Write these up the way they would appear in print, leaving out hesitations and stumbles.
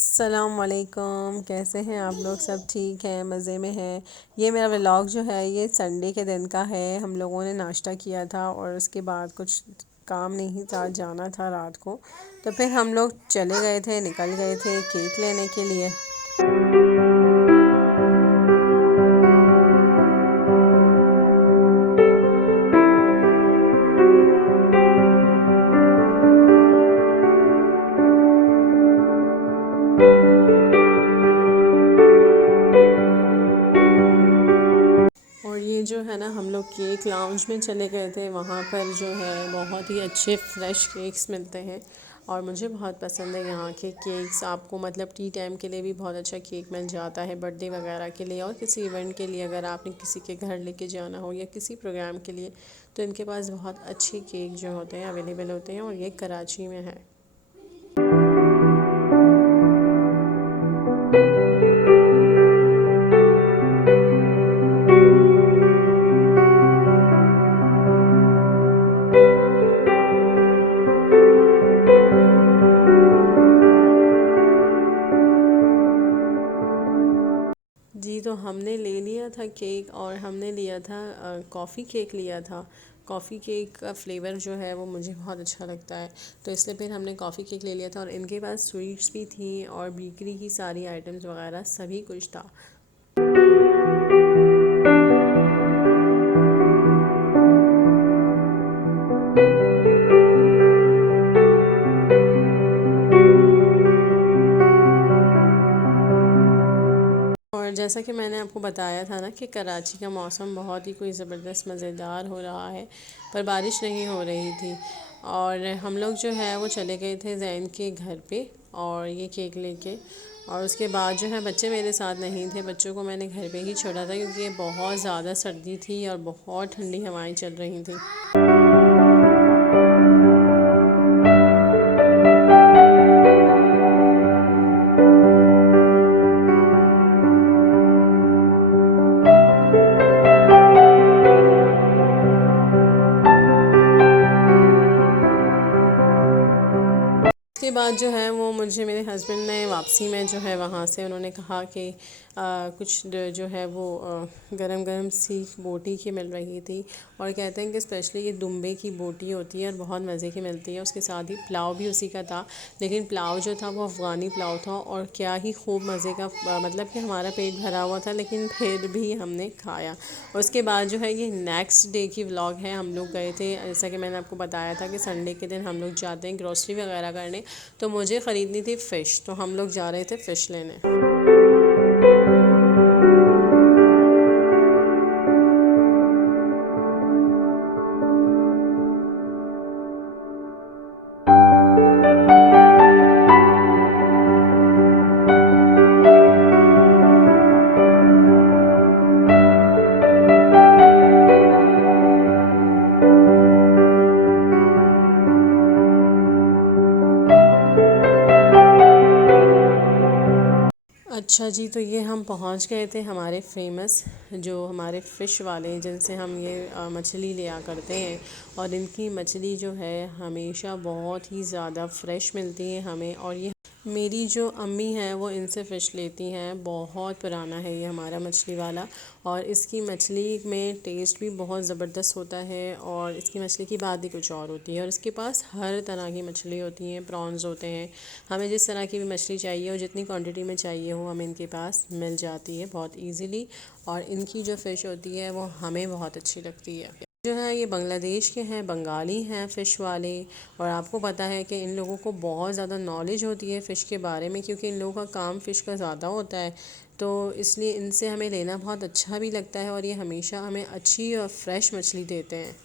अस्सलामुअलैकुम। कैसे हैं आप लोग? सब ठीक हैं, मज़े में हैं। ये मेरा व्लॉग जो है ये संडे के दिन का है। हम लोगों ने नाश्ता किया था और उसके बाद कुछ काम नहीं था, जाना था रात को, तो फिर हम लोग चले गए थे, निकल गए थे केक लेने के लिए। और ये जो है ना, हम लोग केक लाउंज में चले गए थे। वहाँ पर जो है बहुत ही अच्छे फ़्रेश केक्स मिलते हैं और मुझे बहुत पसंद है यहाँ के केक्स। आपको मतलब टी टाइम के लिए भी बहुत अच्छा केक मिल जाता है, बर्थडे वगैरह के लिए और किसी इवेंट के लिए अगर आपने किसी के घर लेके जाना हो या किसी प्रोग्राम के लिए, तो इनके पास बहुत अच्छे केक जो होते हैं अवेलेबल होते हैं और ये कराची में है। जी, तो हमने ले लिया था केक और हमने लिया था कॉफ़ी केक लिया था। कॉफ़ी केक का फ्लेवर जो है वो मुझे बहुत अच्छा लगता है, तो इसलिए फिर हमने कॉफ़ी केक ले लिया था। और इनके पास स्वीट्स भी थी और बेकरी की सारी आइटम्स वगैरह सभी कुछ था। और जैसा कि मैंने आपको बताया था ना कि कराची का मौसम बहुत ही कोई ज़बरदस्त मज़ेदार हो रहा है, पर बारिश नहीं हो रही थी। और हम लोग जो है वो चले गए थे ज़ैन के घर पे और ये केक लेके। और उसके बाद जो है बच्चे मेरे साथ नहीं थे, बच्चों को मैंने घर पे ही छोड़ा था क्योंकि ये बहुत ज़्यादा सर्दी थी और बहुत ठंडी हवाएं चल रही थी। उसके बाद जो है वो मुझे मेरे हस्बैंड ने वापसी में जो है वहाँ से उन्होंने कहा कि कुछ जो है वो गरम गरम सी बोटी की मिल रही थी। और कहते हैं कि स्पेशली ये दुम्बे की बोटी होती है और बहुत मज़े की मिलती है। उसके साथ ही पुलाव भी उसी का था, लेकिन पुलाव जो था वो अफ़गानी पुलाव था और क्या ही खूब मज़े का। मतलब कि हमारा पेट भरा हुआ था लेकिन फिर भी हमने खाया। उसके बाद जो है ये नेक्स्ट डे की व्लॉग है। हम लोग गए थे, जैसा कि मैंने आपको बताया था कि संडे के दिन हम लोग जाते हैं ग्रोसरी वगैरह करने, तो मुझे ख़रीदनी थी फ़िश, तो हम लोग जा रहे थे फ़िश लेने। अच्छा जी, तो ये हम पहुंच गए थे हमारे फेमस जो हमारे फ़िश वाले जिनसे हम ये मछली लिया करते हैं। और इनकी मछली जो है हमेशा बहुत ही ज़्यादा फ्रेश मिलती है हमें। और ये मेरी जो अम्मी हैं वो इनसे फ़िश लेती हैं। बहुत पुराना है ये हमारा मछली वाला और इसकी मछली में टेस्ट भी बहुत ज़बरदस्त होता है और इसकी मछली की बात ही कुछ और होती है। और इसके पास हर तरह की मछली होती हैं, प्रॉन्स होते हैं। हमें जिस तरह की भी मछली चाहिए हो, जितनी क्वांटिटी में चाहिए हो, हमें इनके पास मिल जाती है बहुत इजीली। और इनकी जो फ़िश होती है वो हमें बहुत अच्छी लगती है। जो है ये बांग्लादेश के हैं, बंगाली हैं फ़िश वाले। और आपको पता है कि इन लोगों को बहुत ज़्यादा नॉलेज होती है फ़िश के बारे में, क्योंकि इन लोगों का काम फ़िश का ज़्यादा होता है। तो इसलिए इनसे हमें लेना बहुत अच्छा भी लगता है और ये हमेशा हमें अच्छी और फ्रेश मछली देते हैं।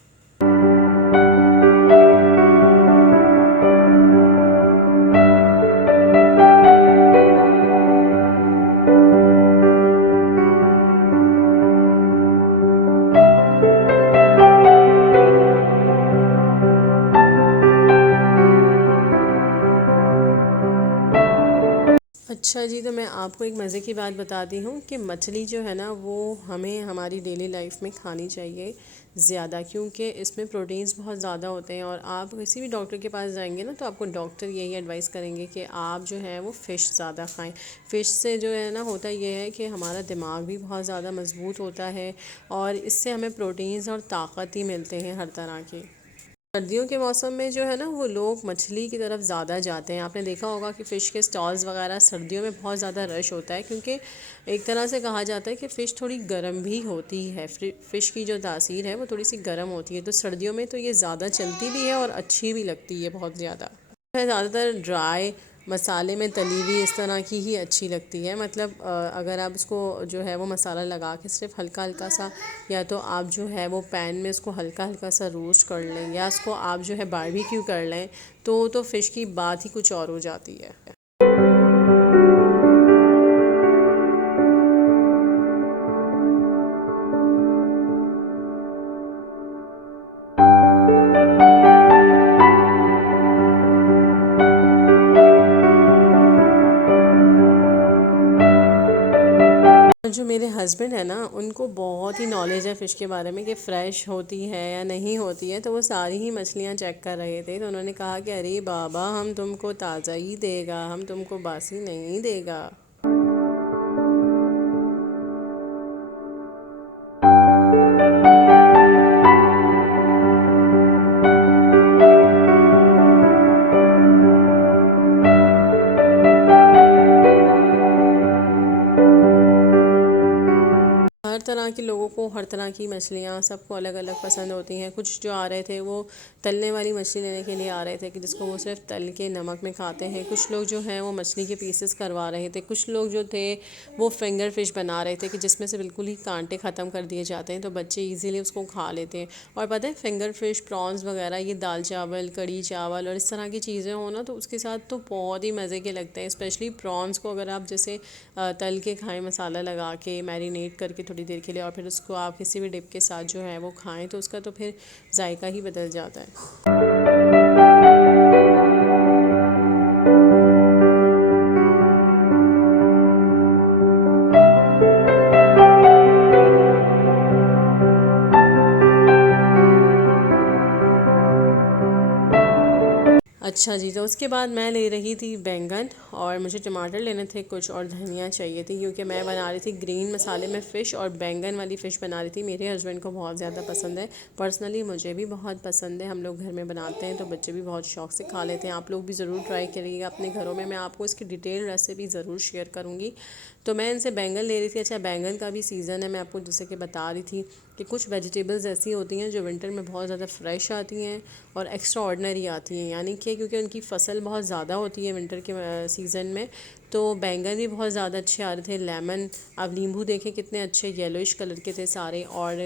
अच्छा जी, तो मैं आपको एक मज़े की बात बताती हूँ कि मछली जो है ना वो हमें हमारी डेली लाइफ में खानी चाहिए ज़्यादा, क्योंकि इसमें प्रोटीन्स बहुत ज़्यादा होते हैं। और आप किसी भी डॉक्टर के पास जाएंगे ना तो आपको डॉक्टर यही एडवाइस करेंगे कि आप जो है वो फ़िश ज़्यादा खाएं। फ़िश से जो है ना होता ये है कि हमारा दिमाग भी बहुत ज़्यादा मज़बूत होता है और इससे हमें प्रोटीन्स और ताकत ही मिलते हैं हर तरह के। सर्दियों के मौसम में जो है ना वो लोग मछली की तरफ ज़्यादा जाते हैं। आपने देखा होगा कि फ़िश के स्टॉल्स वगैरह सर्दियों में बहुत ज़्यादा रश होता है, क्योंकि एक तरह से कहा जाता है कि फ़िश थोड़ी गर्म भी होती है। फ़िश की जो तासीर है वो थोड़ी सी गर्म होती है, तो सर्दियों में तो ये ज़्यादा चलती भी है और अच्छी भी लगती है बहुत ज़्यादा। है ज़्यादातर ड्राई मसाले में तली हुई इस तरह की ही अच्छी लगती है। मतलब अगर आप इसको जो है वो मसाला लगा के सिर्फ हल्का हल्का सा, या तो आप जो है वो पैन में इसको हल्का हल्का सा रोस्ट कर लें, या इसको आप जो है बारबेक्यू कर लें, तो फ़िश की बात ही कुछ और हो जाती है। और जो मेरे हस्बैंड है ना उनको बहुत ही नॉलेज है फ़िश के बारे में कि फ़्रेश होती है या नहीं होती है, तो वो सारी ही मछलियाँ चेक कर रहे थे। तो उन्होंने कहा कि अरे बाबा, हम तुमको ताज़ा ही देगा, हम तुमको बासी नहीं देगा। हर तरह के लोगों को हर तरह की मछलियाँ सबको अलग अलग पसंद होती हैं। कुछ जो आ रहे थे वो तलने वाली मछली लेने के लिए आ रहे थे कि जिसको वो सिर्फ तल के नमक में खाते हैं। कुछ लोग जो हैं वो मछली के पीसेस करवा रहे थे। कुछ लोग जो थे वो फिंगर फिश बना रहे थे कि जिसमें से बिल्कुल ही कांटे ख़त्म कर दिए जाते हैं, तो बच्चे इजीली उसको खा लेते हैं। और पता है फिंगर फिश, प्रॉन्स वगैरह, ये दाल चावल, कड़ी चावल और इस तरह की चीज़ें हो ना तो उसके साथ तो बहुत ही मज़े के लगते हैं। स्पेशली प्रॉन्स को अगर आप जैसे तल के खाएं, मसाला लगा के मैरिनेट करके थोड़ी देर के लिए, और फिर उसको आप किसी भी डिप के साथ जो है वो खाएं, तो उसका तो फिर जायका ही बदल जाता है। अच्छा जी, तो उसके बाद मैं ले रही थी बैंगन, और मुझे टमाटर लेने थे कुछ, और धनिया चाहिए थी, क्योंकि मैं बना रही थी ग्रीन मसाले में फ़िश, और बैंगन वाली फ़िश बना रही थी। मेरे हस्बैंड को बहुत ज़्यादा पसंद है, पर्सनली मुझे भी बहुत पसंद है। हम लोग घर में बनाते हैं तो बच्चे भी बहुत शौक से खा लेते हैं। आप लोग भी ज़रूर ट्राई करिएगा अपने घरों में। मैं आपको इसकी डिटेल रेसिपी ज़रूर शेयर करूँगी। तो मैं इनसे बैंगन ले रही थी। अच्छा, बैंगन का भी सीज़न है। मैं आपको जैसे कि बता रही थी कि कुछ वेजिटेबल्स ऐसी होती हैं जो विंटर में बहुत ज़्यादा फ्रेश आती हैं और एक्स्ट्रा ऑर्डनरी आती हैं, यानी कि क्योंकि उनकी फसल बहुत ज़्यादा होती है विंटर के सीज़न में, तो बैंगन भी बहुत ज़्यादा अच्छे आ रहे थे। लेमन, आप नींबू देखें कितने अच्छे येलोइश कलर के थे सारे, और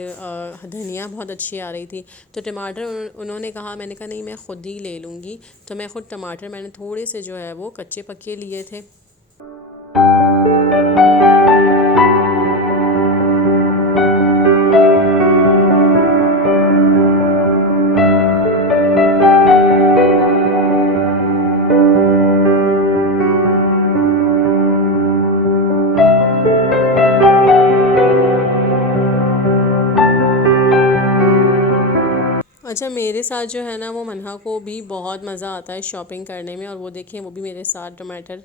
धनिया बहुत अच्छी आ रही थी। तो टमाटर उन्होंने कहा, मैंने कहा नहीं मैं ख़ुद ही ले लूँगी। तो मैं ख़ुद टमाटर मैंने थोड़े से जो है वो कच्चे पक्के लिए थे। अच्छा, मेरे साथ जो है ना वो मनहा को भी बहुत मज़ा आता है शॉपिंग करने में, और वो देखें वो भी मेरे साथ टमाटर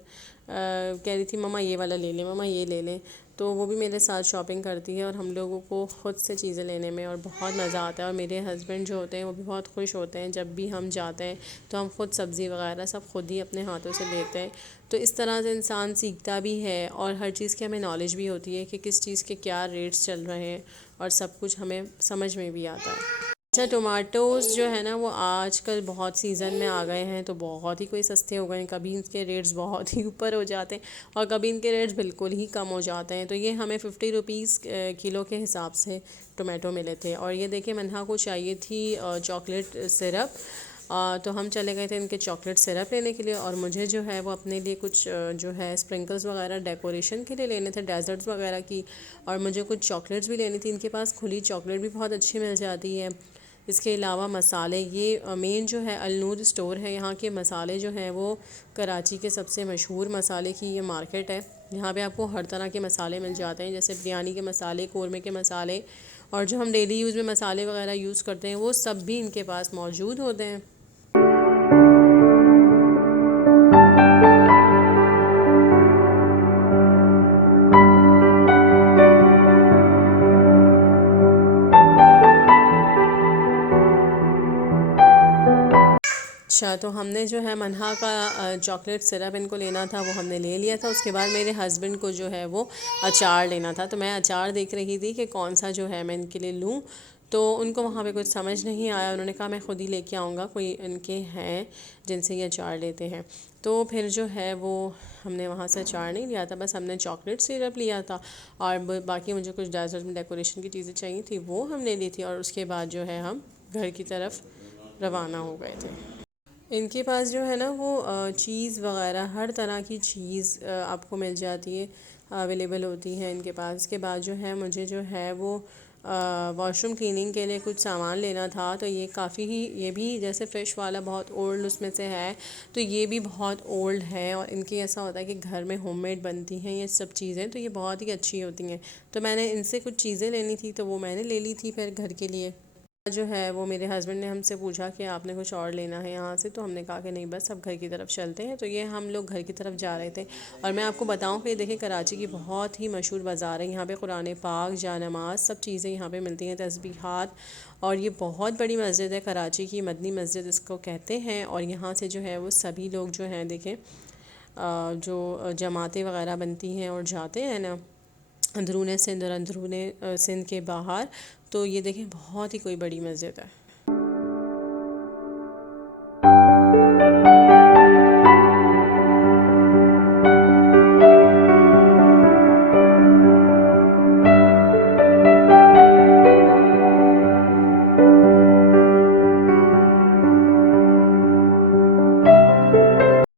कह रही थी मम्मा ये वाला ले लें, मम्मा ये ले लें। तो वो भी मेरे साथ शॉपिंग करती है, और हम लोगों को ख़ुद से चीज़ें लेने में और बहुत मज़ा आता है। और मेरे हस्बैंड जो होते हैं वो भी बहुत खुश होते हैं जब भी हम जाते हैं, तो हम ख़ुद सब्ज़ी वगैरह सब खुद ही अपने हाथों से लेते हैं। तो इस तरह से इंसान सीखता भी है, और हर चीज़ की हमें नॉलेज भी होती है कि किस चीज़ के क्या रेट्स चल रहे हैं, और सब कुछ हमें समझ में भी आता है। अच्छा, टोमेटोज़ जो है ना वो आजकल बहुत सीज़न में आ गए हैं, तो बहुत ही कोई सस्ते हो गए हैं। कभी इनके रेट्स बहुत ही ऊपर हो जाते हैं और कभी इनके रेट्स बिल्कुल ही कम हो जाते हैं। तो ये हमें 50 रुपीज़ किलो के हिसाब से टोमेटो मिले थे। और ये देखिए मनहा को चाहिए थी चॉकलेट सिरप, तो हम चले गए थे इनके चॉकलेट सिरप लेने के लिए, और मुझे जो है वो अपने लिए कुछ जो है स्प्रिंकल्स वगैरह डेकोरेशन के लिए लेने थे, डेजर्ट्स वगैरह की, और मुझे कुछ चॉकलेट्स भी लेनी थी। इनके पास खुली चॉकलेट भी बहुत अच्छी मिल जाती है। इसके अलावा मसाले, ये मेन जो है अलनूर स्टोर है, यहाँ के मसाले जो हैं वो कराची के सबसे मशहूर मसाले की ये मार्केट है। यहाँ पे आपको हर तरह के मसाले मिल जाते हैं, जैसे बिरयानी के मसाले, कौरमे के मसाले, और जो हम डेली यूज़ में मसाले वगैरह यूज़ करते हैं वो सब भी इनके पास मौजूद होते हैं। अच्छा, तो हमने जो है मनहा का चॉकलेट सिरप इनको लेना था, वो हमने ले लिया था। उसके बाद मेरे हस्बैंड को जो है वो अचार लेना था, तो मैं अचार देख रही थी कि कौन सा जो है मैं इनके लिए लूँ। तो उनको वहाँ पे कुछ समझ नहीं आया, उन्होंने कहा मैं ख़ुद ही लेके आऊँगा, कोई इनके हैं जिनसे ये अचार लेते हैं। तो फिर जो है वो हमने वहाँ से अचार नहीं लिया था, बस हमने चॉकलेट सिरप लिया था, और बाकी मुझे कुछ डेजर्ट में डेकोरेशन की चीज़ें चाहिए थी वो हमने ली थी। और उसके बाद जो है हम घर की तरफ रवाना हो गए थे। इनके पास जो है ना वो चीज़ वगैरह हर तरह की चीज़ आपको मिल जाती है, अवेलेबल होती है इनके पास। इसके बाद जो है मुझे जो है वो वॉशरूम क्लीनिंग के लिए कुछ सामान लेना था, तो ये काफ़ी ही, ये भी जैसे फ़िश वाला बहुत ओल्ड उसमें से है, तो ये भी बहुत ओल्ड है। और इनके ऐसा होता है कि घर में होममेड बनती हैं ये सब चीज़ें, तो ये बहुत ही अच्छी होती हैं। तो मैंने इनसे कुछ चीज़ें लेनी थी, तो वो मैंने ले ली थी फिर घर के लिए। जो है वो मेरे हस्बैंड ने हमसे पूछा कि आपने कुछ और लेना है यहाँ से, तो हमने कहा कि नहीं, बस अब घर की तरफ चलते हैं। तो ये हम लोग घर की तरफ जा रहे थे। और मैं आपको बताऊँ कि देखिए कराची की बहुत ही मशहूर बाज़ार है, यहाँ पे कुरान पाक, जानमाज़, सब चीज़ें यहाँ पे मिलती हैं, तस्बीहात। और ये बहुत बड़ी मस्जिद है, कराची की मदनी मस्जिद इसको कहते हैं। और यहाँ से जो है वो सभी लोग जो हैं देखें, जो जमातें वगैरह बनती हैं और जाते हैं ना अंदरूने सिंध और अंदरूने सिंध के बाहर। तो ये देखें बहुत ही कोई बड़ी मस्जिद है।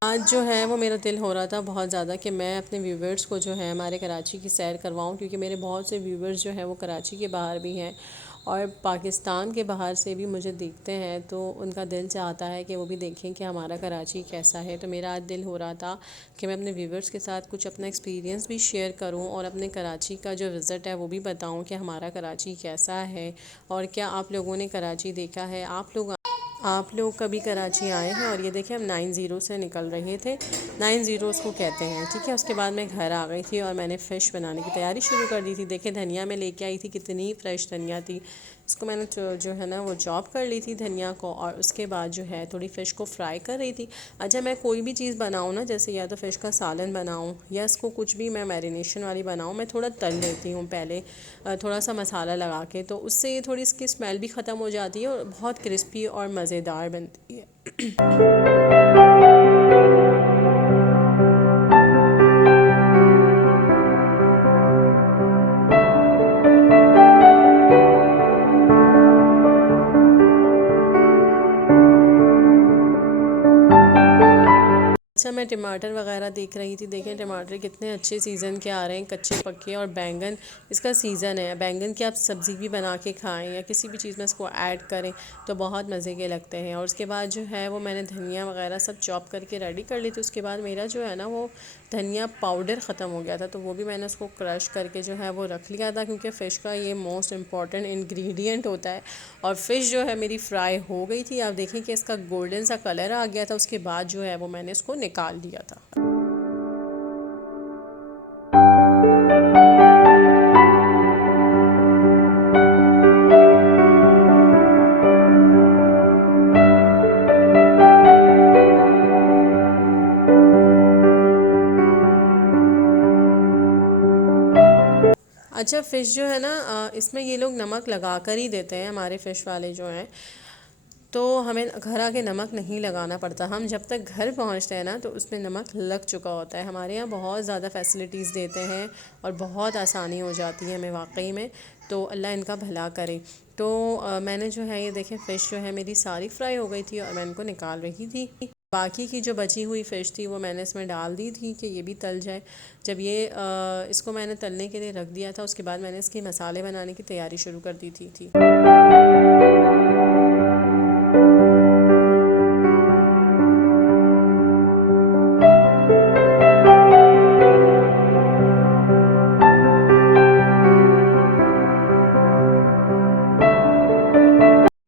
आज जो है वो मेरा दिल हो रहा था बहुत ज़्यादा कि मैं अपने व्यूवर्स को जो है हमारे कराची की सैर करवाऊं, क्योंकि मेरे बहुत से व्यूवर्स जो हैं वो कराची के बाहर भी हैं और पाकिस्तान के बाहर से भी मुझे देखते हैं। तो उनका दिल चाहता है कि वो भी देखें कि हमारा कराची कैसा है। तो मेरा आज दिल हो रहा था कि मैं अपने व्यूवर्स के साथ कुछ अपना एक्सपीरियंस भी शेयर करूं और अपने कराची का जो विज़िट है वो भी बताऊं कि हमारा कराची कैसा है, और क्या आप लोगों ने कराची देखा है, आप लोग कभी कराची आए हैं। और ये देखिए हम 90 से निकल रहे थे, 90 उसको कहते हैं, ठीक है। उसके बाद मैं घर आ गई थी और मैंने फ़िश बनाने की तैयारी शुरू कर दी थी। देखिए धनिया मैं लेके आई थी, कितनी फ्रेश धनिया थी। इसको मैंने जो है ना वो चॉप कर ली थी धनिया को, और उसके बाद जो है थोड़ी फ़िश को फ्राई कर रही थी। अच्छा, मैं कोई भी चीज़ बनाऊँ ना, जैसे या तो फ़िश का सालन बनाऊँ या इसको कुछ भी मैं मैरिनेशन वाली बनाऊँ, मैं थोड़ा तल लेती हूँ पहले, थोड़ा सा मसाला लगा के, तो उससे ये थोड़ी इसकी स्मेल भी ख़त्म हो जाती है और बहुत क्रिस्पी और मज़ेदार बनती है। अच्छा, मैं टमाटर वगैरह देख रही थी। देखें टमाटर कितने अच्छे सीज़न के आ रहे हैं, कच्चे पक्के। और बैंगन, इसका सीज़न है, बैंगन की आप सब्ज़ी भी बना के खाएं या किसी भी चीज़ में इसको ऐड करें तो बहुत मज़े के लगते हैं। और उसके बाद जो है वो मैंने धनिया वगैरह सब चॉप करके रेडी कर ली थी। उसके बाद मेरा जो है ना वो धनिया पाउडर ख़त्म हो गया था, तो वो भी मैंने उसको क्रश करके जो है वो रख लिया था, क्योंकि फ़िश का ये मोस्ट इम्पॉर्टेंट इंग्रेडिएंट होता है। और फ़िश जो है मेरी फ्राई हो गई थी, आप देखें कि इसका गोल्डन सा कलर आ गया था। उसके बाद जो है वो मैंने इसको निकाल दिया था। अच्छा, फ़िश जो है ना इसमें ये लोग नमक लगा कर ही देते हैं, हमारे फ़िश वाले जो हैं, तो हमें घर आके नमक नहीं लगाना पड़ता। हम जब तक घर पहुंचते हैं ना तो उसमें नमक लग चुका होता है। हमारे यहाँ बहुत ज़्यादा फैसिलिटीज़ देते हैं और बहुत आसानी हो जाती है हमें वाकई में, तो अल्लाह इनका भला करे। तो मैंने जो है ये देखें फ़िश जो है मेरी सारी फ्राई हो गई थी और मैं इनको निकाल रही थी। बाकी की जो बची हुई फ़िश थी वो मैंने इसमें डाल दी थी कि ये भी तल जाए। जब ये इसको मैंने तलने के लिए रख दिया था, उसके बाद मैंने इसके मसाले बनाने की तैयारी शुरू कर दी थी।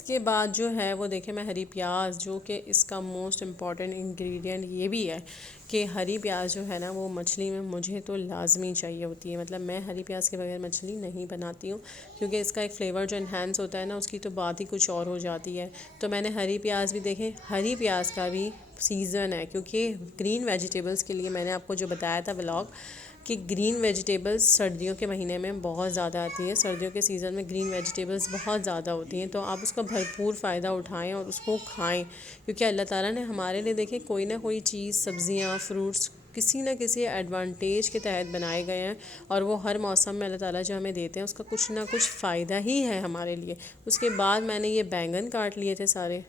उसके बाद जो है वो देखें मैं हरी प्याज, जो कि इसका मोस्ट इम्पॉर्टेंट इंग्रेडिएंट ये भी है कि हरी प्याज जो है ना वो मछली में मुझे तो लाजमी चाहिए होती है। मतलब मैं हरी प्याज के बगैर मछली नहीं बनाती हूँ, क्योंकि इसका एक फ़्लेवर जो इन्हेंस होता है ना उसकी तो बात ही कुछ और हो जाती है। तो मैंने हरी प्याज भी देखें, हरी प्याज का भी सीज़न है, क्योंकि ग्रीन वेजिटेबल्स के लिए मैंने आपको जो बताया था व्लॉग कि ग्रीन वेजिटेबल्स सर्दियों के महीने में बहुत ज़्यादा आती है। सर्दियों के सीज़न में ग्रीन वेजिटेबल्स बहुत ज़्यादा होती हैं, तो आप उसका भरपूर फ़ायदा उठाएं और उसको खाएं, क्योंकि अल्लाह ताला ने हमारे लिए देखें कोई ना कोई चीज़, सब्ज़ियाँ, फ्रूट्स किसी न किसी एडवांटेज के तहत बनाए गए हैं, और वो हर मौसम में अल्लाह ताला जो हमें देते हैं उसका कुछ ना कुछ फ़ायदा ही है हमारे लिए। उसके बाद मैंने ये बैंगन काट लिए थे सारे।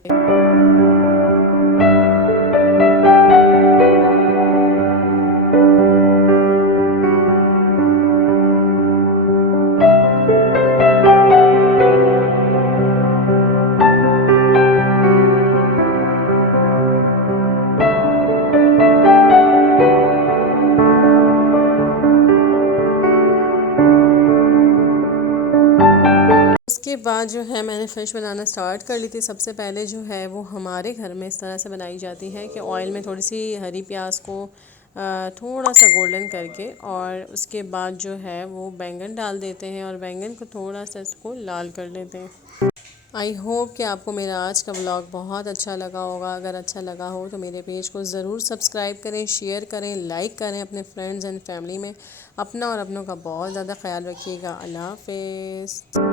उसके बाद जो है मैंने फ़िश बनाना स्टार्ट कर ली थी। सबसे पहले जो है वो हमारे घर में इस तरह से बनाई जाती है कि ऑयल में थोड़ी सी हरी प्याज को थोड़ा सा गोल्डन करके, और उसके बाद जो है वो बैंगन डाल देते हैं और बैंगन को थोड़ा सा इसको लाल कर लेते हैं। आई होप कि आपको मेरा आज का व्लॉग बहुत अच्छा लगा होगा। अगर अच्छा लगा हो तो मेरे पेज को ज़रूर सब्सक्राइब करें, शेयर करें, लाइक करें अपने फ्रेंड्स एंड फैमिली में। अपना और अपनों का बहुत ज़्यादा ख्याल रखिएगा। अल्लाह हाफ़िज़।